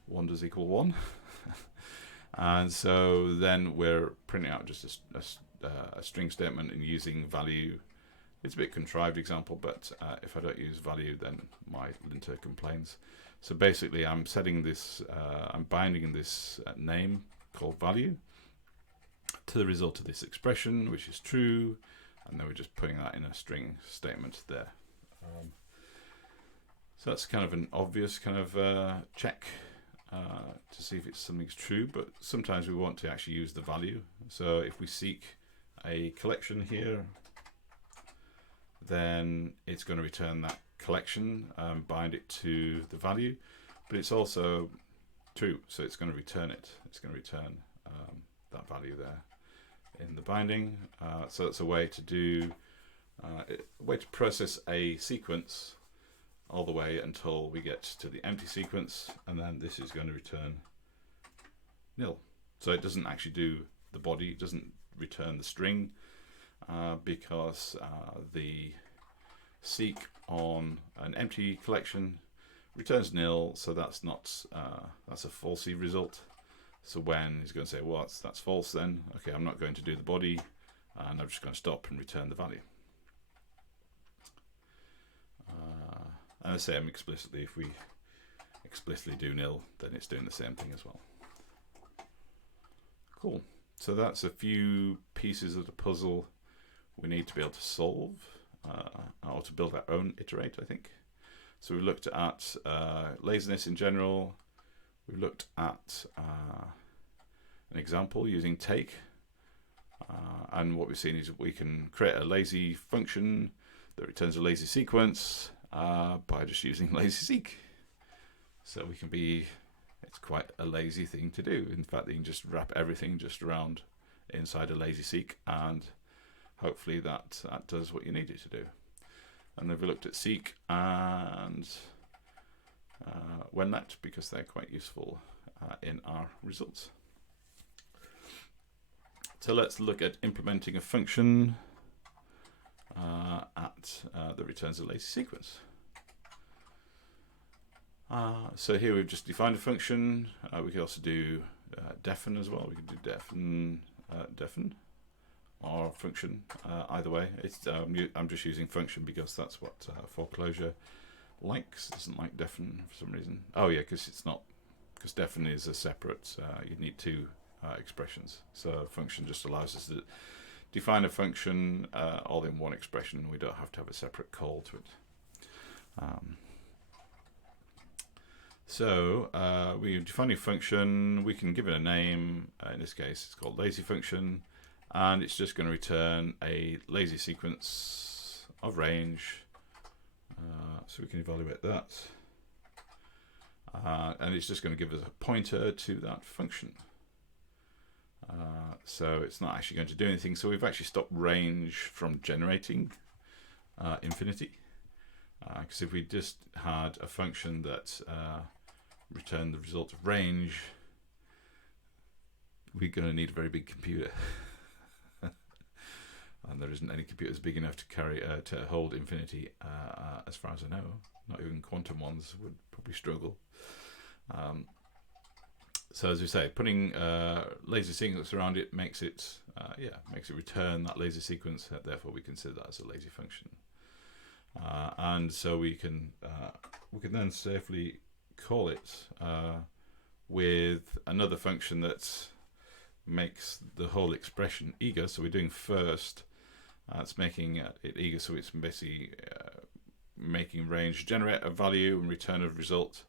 1 does equal 1. And so then we're printing out just a string statement and using value. It's a bit contrived example, but if I don't use value, then my linter complains. So basically, I'm setting this, I'm binding this name called value to the result of this expression, which is true, and then we're just putting that in a string statement there. So that's kind of an obvious kind of check to see if something's true, but sometimes we want to actually use the value. So if we seek a collection here, then it's going to return that collection, bind it to the value, but it's also true, so it's going to return it. It's going to return that value there in the binding. So it's a way to do, a way to process a sequence all the way until we get to the empty sequence, and then this is going to return nil. So it doesn't actually do the body, it doesn't return the string, because the seq on an empty collection returns nil, so that's not that's a falsy result. So when he's going to say, well, that's false, then okay, I'm not going to do the body, and I'm just going to stop and return the value. And I say I'm explicitly, if we explicitly do nil, then it's doing the same thing as well. Cool. So that's a few pieces of the puzzle we need to be able to solve, or to build our own iterate, I think. So we looked at laziness in general. We looked at an example using take, and what we've seen is we can create a lazy function that returns a lazy sequence by just using lazy-seq. So we can be, it's quite a lazy thing to do. In fact, you can just wrap everything just around inside a lazy-seq, and hopefully that does what you need it to do. And then we looked at seq and whenlet, because they're quite useful in our results. So let's look at implementing a function that returns a lazy sequence. So here we've just defined a function. We could also do defen as well. We could do defen, or function. Either way, it's I'm just using function because that's what 4Clojure likes. It doesn't like defn for some reason. Oh yeah, because it's not, because defn is a separate. You need two expressions. So function just allows us to define a function all in one expression. We don't have to have a separate call to it. So we define a function. We can give it a name. In this case, it's called lazy function, and it's just going to return a lazy sequence of range. So we can evaluate that, and it's just going to give us a pointer to that function. So it's not actually going to do anything. So we've actually stopped range from generating infinity. Because if we just had a function that returned the result of range, we're going to need a very big computer. And there isn't any computers big enough to carry to hold infinity, as far as I know. Not even quantum ones would probably struggle. So as we say, putting lazy sequence around it makes it return that lazy sequence. Therefore, we consider that as a lazy function. And so we can then safely call it with another function that makes the whole expression eager. So we're doing first. It's making it eager, so it's basically making range generate a value and return a result.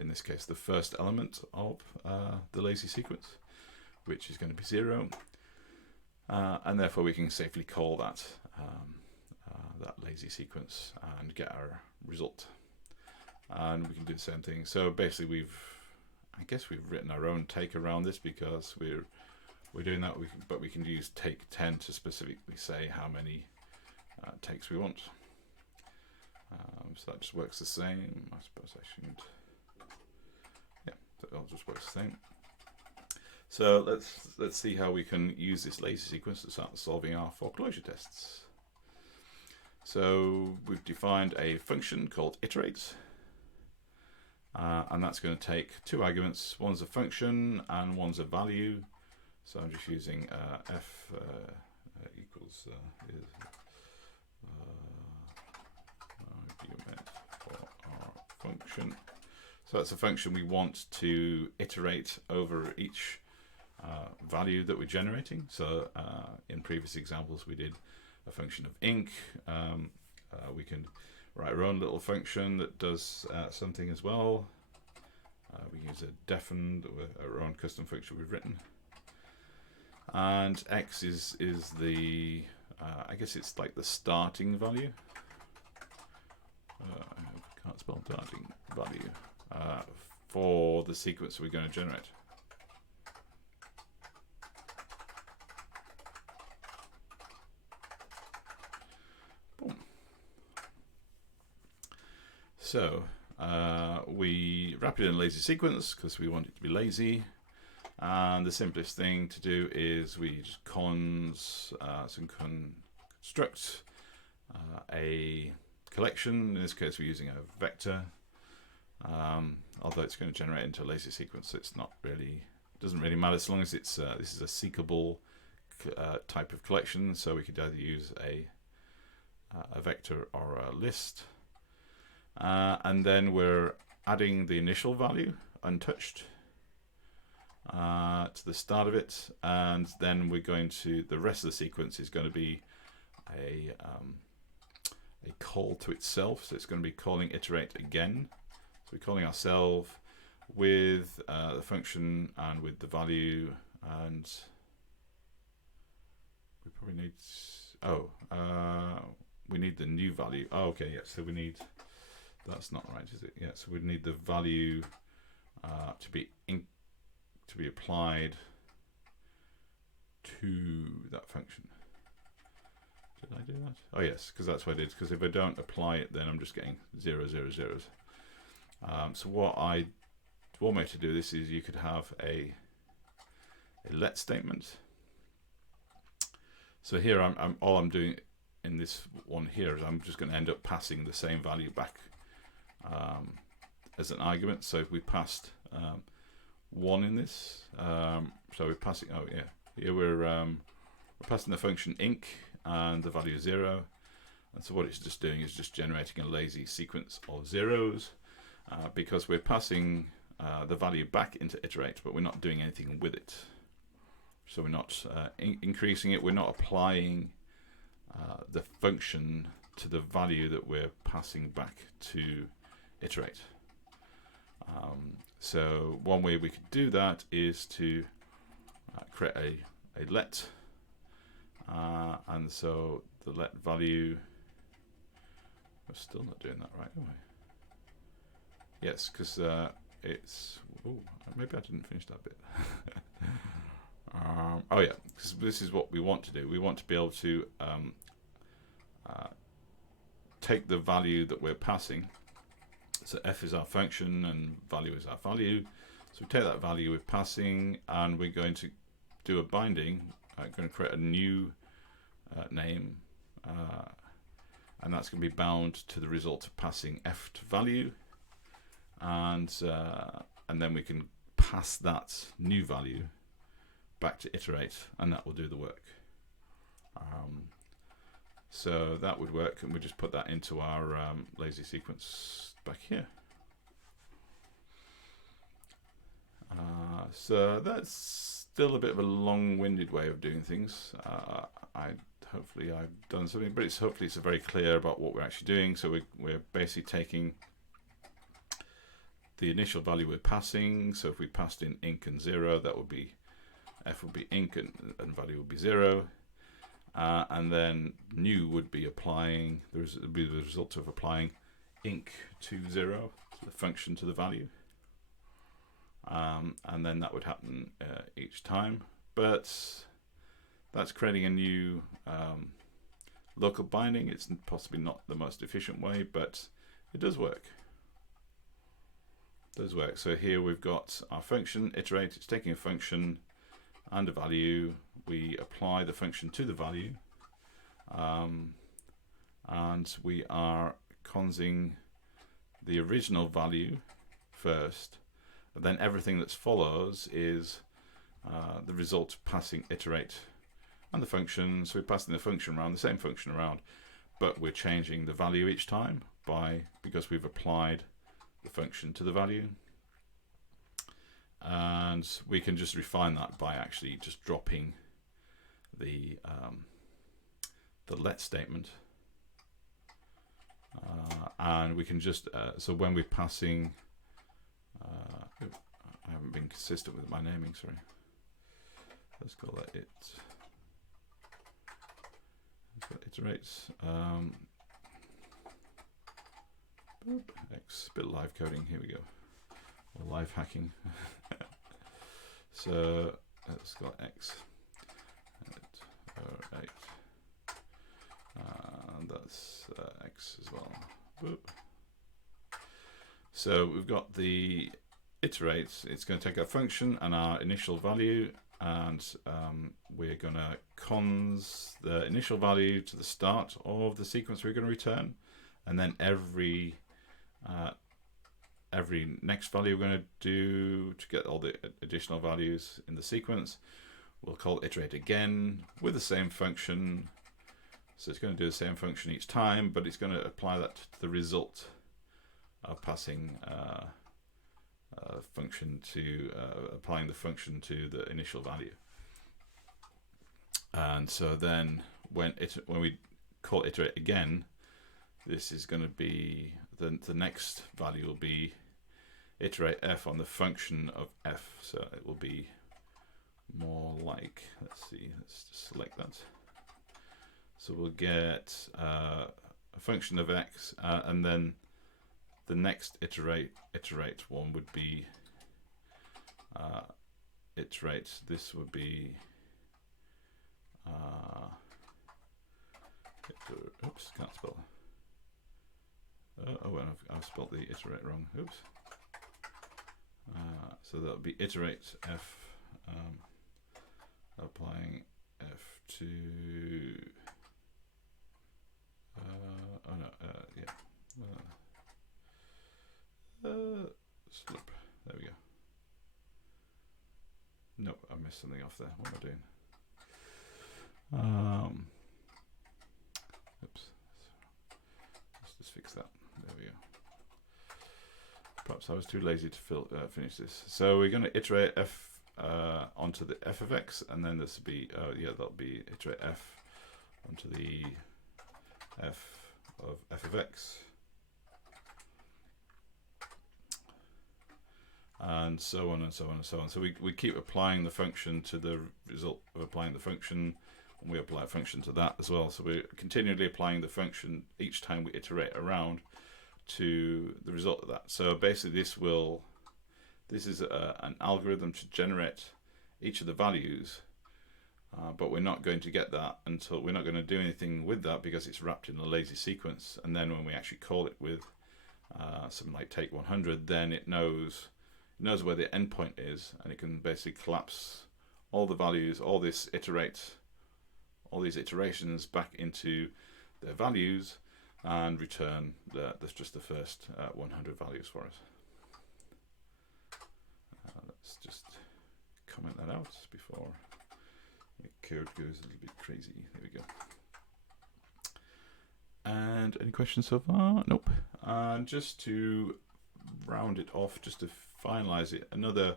In this case, the first element of the lazy sequence, which is going to be 0, and therefore we can safely call that that lazy sequence and get our result. And we can do the same thing. So basically, I guess we've written our own take around this because we're doing that. But we can use take 10 to specifically say how many takes we want. So that just works the same. I suppose I shouldn't. Yeah, that all just works the same. So let's see how we can use this lazy sequence to start solving our 4Clojure tests. So we've defined a function called Iterate, and that's going to take two arguments. One's a function and one's a value. So I'm just using f equals argument for our function. So that's a function we want to iterate over each value that we're generating. So in previous examples we did a function of ink. We can write our own little function that does something as well. We use a defn, our own custom function we've written. And x is the, I guess it's like the starting value. I can't spell starting value for the sequence we're going to generate. Boom. So we wrap it in a lazy sequence because we want it to be lazy. And the simplest thing to do is we just construct a collection. In this case, we're using a vector. Although it's going to generate into a lazy sequence, so it's not really, doesn't really matter as long as it's this is a seekable type of collection. So we could either use a vector or a list, and then we're adding the initial value untouched to the start of it, and then we're going to, the rest of the sequence is going to be a call to itself. So it's going to be calling iterate again. So we're calling ourselves with the function and with the value, and we probably need, we need the new value. Oh, okay, yeah, so we need, that's not right, is it? Yeah, so we need the value to be applied to that function. Did I do that? Oh yes, because that's what I did. Because if I don't apply it, then I'm just getting 0, 0, 0s. So one way to do this is you could have a let statement. So here all I'm doing in this one here is I'm just going to end up passing the same value back as an argument. So if we passed 1 in this, so we're passing, oh yeah, Here we're passing the function inc and the value is 0. And so what it's just doing is just generating a lazy sequence of zeros because we're passing the value back into iterate, but we're not doing anything with it. So we're not increasing it, we're not applying the function to the value that we're passing back to iterate. So one way we could do that is to create a let, and so the let value, we're still not doing that right, are we? Yes, because it's, oh, maybe I didn't finish that bit. Oh yeah, because this is what we want to do. We want to be able to take the value that we're passing. So f is our function and value is our value. So we take that value we're passing and we're going to do a binding. I'm going to create a new name, and that's going to be bound to the result of passing f to value, and then we can pass that new value back to iterate, and that will do the work. So that would work, and we just put that into our lazy sequence back here. So that's still a bit of a long-winded way of doing things. Hopefully I've done something, but hopefully it's very clear about what we're actually doing. So we're basically taking the initial value we're passing. So if we passed in inc and 0, that would be f would be inc and value would be 0. And then new would be applying, would be the result of applying inc to 0, so the function to the value. And then that would happen each time. But that's creating a new local binding. It's possibly not the most efficient way, but it does work. It does work. So here we've got our function, iterate. It's taking a function and a value. We apply the function to the value, and we are consing the original value first, and then everything that follows is the result of passing iterate and the function. So we're passing the function around, the same function around, but we're changing the value each time because we've applied the function to the value. And we can just refine that by actually just dropping the let statement, and we can just so when we're passing, I haven't been consistent with my naming, sorry. Let's call that it. Iterates. X, bit of live coding. Here we go. Or live hacking. So let's call it X. Right. And that's X as well. Boop. So we've got the iterates. It's going to take our function and our initial value, and we're going to cons the initial value to the start of the sequence we're going to return, and then every next value we're going to do to get all the additional values in the sequence, we'll call iterate again with the same function. So it's going to do the same function each time, but it's going to apply that to the result of passing function to applying the function to the initial value. And so then when we call iterate again, this is going to be the next value will be iterate f on the function of f. So it will be more like, let's see, let's just select that. So we'll get a function of x, and then the next iterate one would be iterate. This would be oops, can't spell. Oh, well, I've spelled the iterate wrong. Oops. So that would be iterate f, applying f to. Oh no, yeah. Slip. There we go. Nope, I missed something off there. What am I doing? Oops. Let's just fix that. There we go. Perhaps I was too lazy to finish this. So we're going to iterate f onto the f of x, and then this will be that'll be iterate f onto the f of x, and so on and so on and so on. So we keep applying the function to the result of applying the function, and we apply a function to that as well. So we're continually applying the function each time we iterate around to the result of that. So basically this is an algorithm to generate each of the values, but we're not going to get that until we're not going to do anything with that because it's wrapped in a lazy sequence. And then when we actually call it with something like take 100, then it knows where the endpoint is, and it can basically collapse all the values, all these iterations back into their values, and return just the first 100 values for us. Let's just comment that out before the code goes a little bit crazy. There we go. And any questions so far? Nope. And just to round it off, just to finalize it, another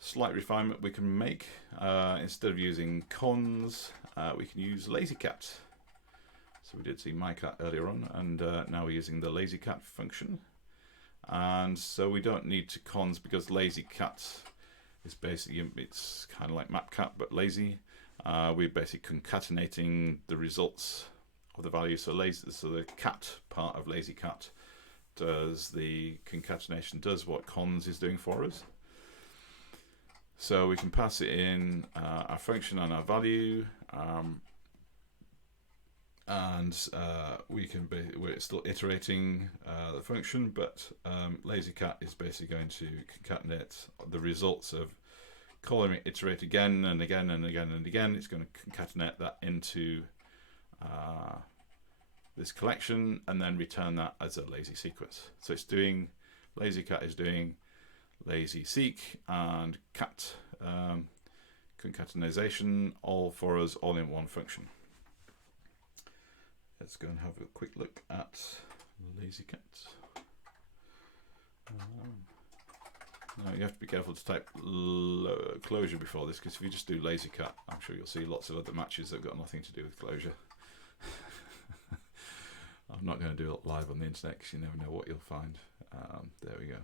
slight refinement we can make. Instead of using cons, we can use lazy-seq. So we did see mycat earlier on, and now we're using the lazy-seq function. And so we don't need to cons because lazy-seq is basically, it's kind of like mapcat but lazy. We're basically concatenating the results of the value. So the cat part of lazy-seq does the concatenation, does what cons is doing for us. So we can pass it in our function and our value, we're still iterating the function, but lazy-seq is basically going to concatenate the results of calling it iterate again and again and again and again. It's going to concatenate that into this collection and then return that as a lazy sequence. So it's doing, lazy-seq is doing lazy-seq and cat concatenation all for us, all in one function. Let's go and have a quick look at lazy-seq. Now you have to be careful to type Clojure before this, because if you just do lazy-seq, I'm sure you'll see lots of other matches that have got nothing to do with Clojure. I'm not going to do it live on the internet because you never know what you'll find. There we go.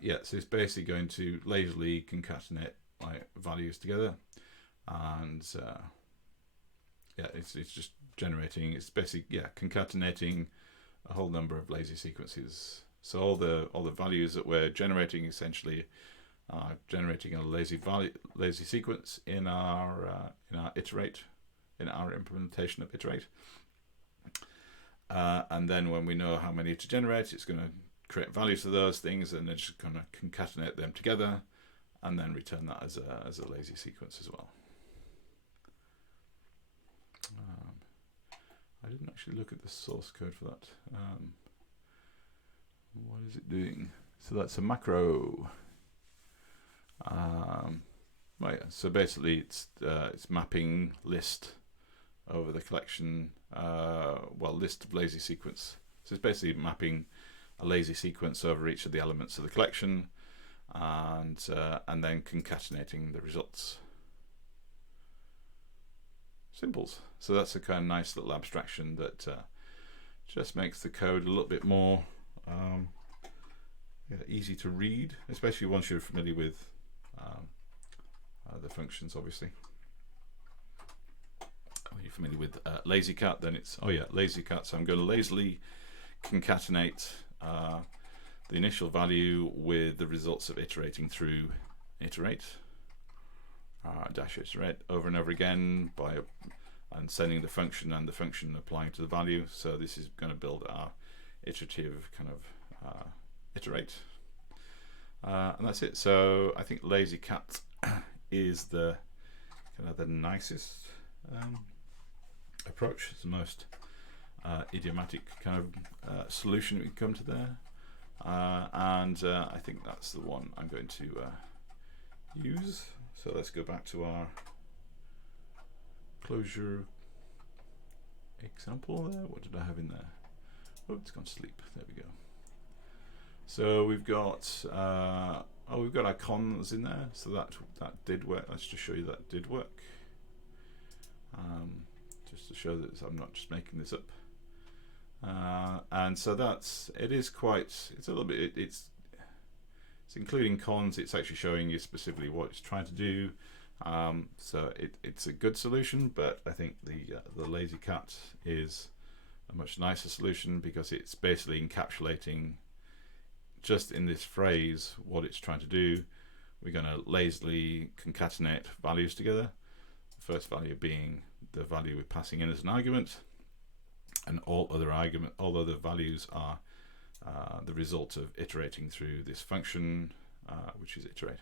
Yeah, so it's basically going to lazily concatenate values together, and yeah, it's just generating. It's basically concatenating a whole number of lazy sequences. So all the values that we're generating essentially are generating a lazy sequence in our iterate, in our implementation of iterate. And then when we know how many to generate, it's going to create values for those things, and then just going to concatenate them together, and then return that as a lazy sequence as well. I didn't actually look at the source code for that. What is it doing? So that's a macro. Right. So basically, it's mapping list over the collection. List of lazy sequence. So it's basically mapping a lazy sequence over each of the elements of the collection, and then concatenating the results. Simples. So that's a kind of nice little abstraction that just makes the code a little bit more easy to read, especially once you're familiar with the functions, obviously. When you're familiar with lazy-seq, then it's, lazy-seq. So I'm going to lazily concatenate the initial value with the results of iterating through iterate, dash iterate over and over again and sending the function and the function applying to the value. So this is going to build our iterative kind of iterate. And that's it. So I think lazy-seq is the kind of the nicest approach. It's the most idiomatic kind of solution we can come to there, and I think that's the one I'm going to use. So let's go back to our 4Clojure example there. What did I have in there? Oh, it's gone to sleep. There we go. So we've got we've got icons in there, so that did work. Let's just show you that did work. Just to show that I'm not just making this up. And so it's a little bit, it's including cons. It's actually showing you specifically what it's trying to do. So it's a good solution, but I think the lazy-cat is a much nicer solution because it's basically encapsulating just in this phrase what it's trying to do. We're going to lazily concatenate values together. The first value being the value we're passing in as an argument, and all other values are the result of iterating through this function, which is iterate.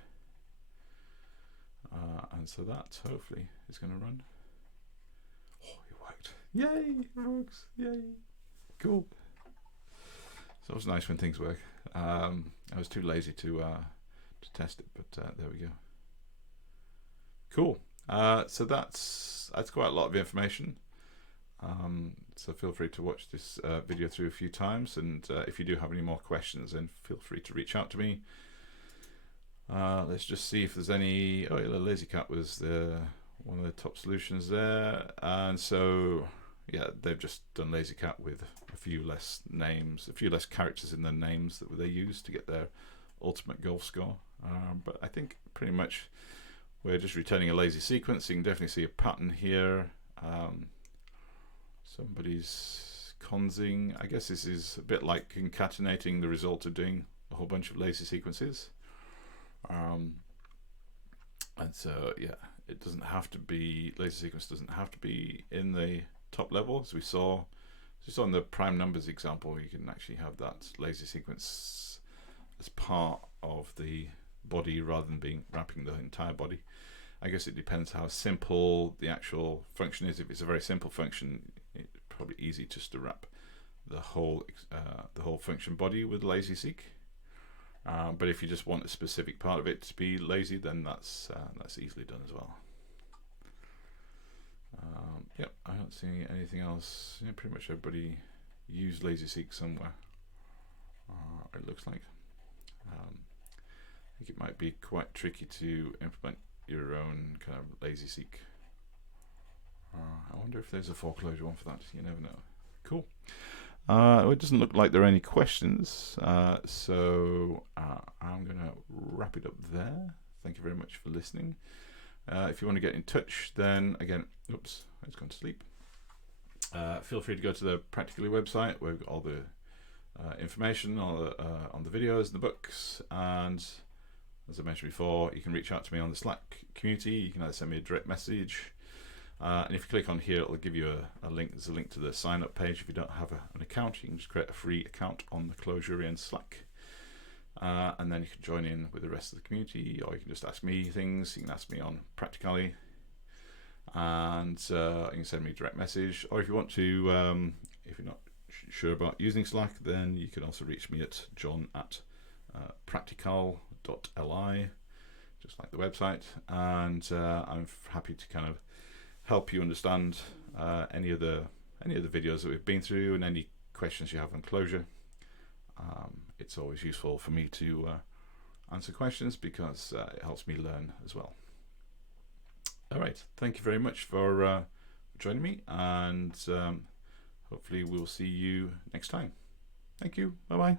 And so that hopefully is going to run. Oh, it worked! Yay! It works! Yay! Cool. So it's nice when things work. I was too lazy to test it, but there we go. Cool. So that's quite a lot of information. So feel free to watch this video through a few times, and if you do have any more questions, then feel free to reach out to me. Let's just see if there's any. Oh, yeah, the lazy-cat was one of the top solutions there, and so yeah, they've just done lazy-cat with a few less names, a few less characters in their names that they use to get their ultimate golf score. But I think pretty much we're just returning a lazy sequence. You can definitely see a pattern here. Somebody's consing. I guess this is a bit like concatenating the result of doing a whole bunch of lazy sequences. And so yeah, it doesn't have to be, lazy sequence doesn't have to be in the top level, as we saw in the prime numbers example. You can actually have that lazy sequence as part of the body rather than wrapping the entire body. I guess it depends how simple the actual function is. If it's a very simple function, it's probably easy just to wrap the whole function body with lazy-seq. But if you just want a specific part of it to be lazy, then that's easily done as well. Yep, I don't see anything else. Yeah, pretty much everybody used lazy-seq somewhere. It looks like. I think it might be quite tricky to implement your own kind of lazy-seq. I wonder if there's a 4Clojure one for that. You never know. Cool. It doesn't look like there are any questions, so I'm going to wrap it up there. Thank you very much for listening. If you want to get in touch, then again, oops, it's gone to sleep. Feel free to go to the Practicalli website where we've got all the information on the videos and the books. And as I mentioned before, you can reach out to me on the Slack community. You can either send me a direct message. And if you click on here, it'll give you a link. There's a link to the sign up page. If you don't have an account, you can just create a free account on the Clojure and Slack. And then you can join in with the rest of the community, or you can just ask me things. You can ask me on Practicalli, and you can send me a direct message. Or if you want to, if you're not sure about using Slack, then you can also reach me at john@practical.li, just like the website. And I'm happy to kind of help you understand any of the videos that we've been through and any questions you have on Clojure. It's always useful for me to answer questions because it helps me learn as well. All right, thank you very much for joining me, and hopefully we'll see you next time. Thank you. Bye-bye.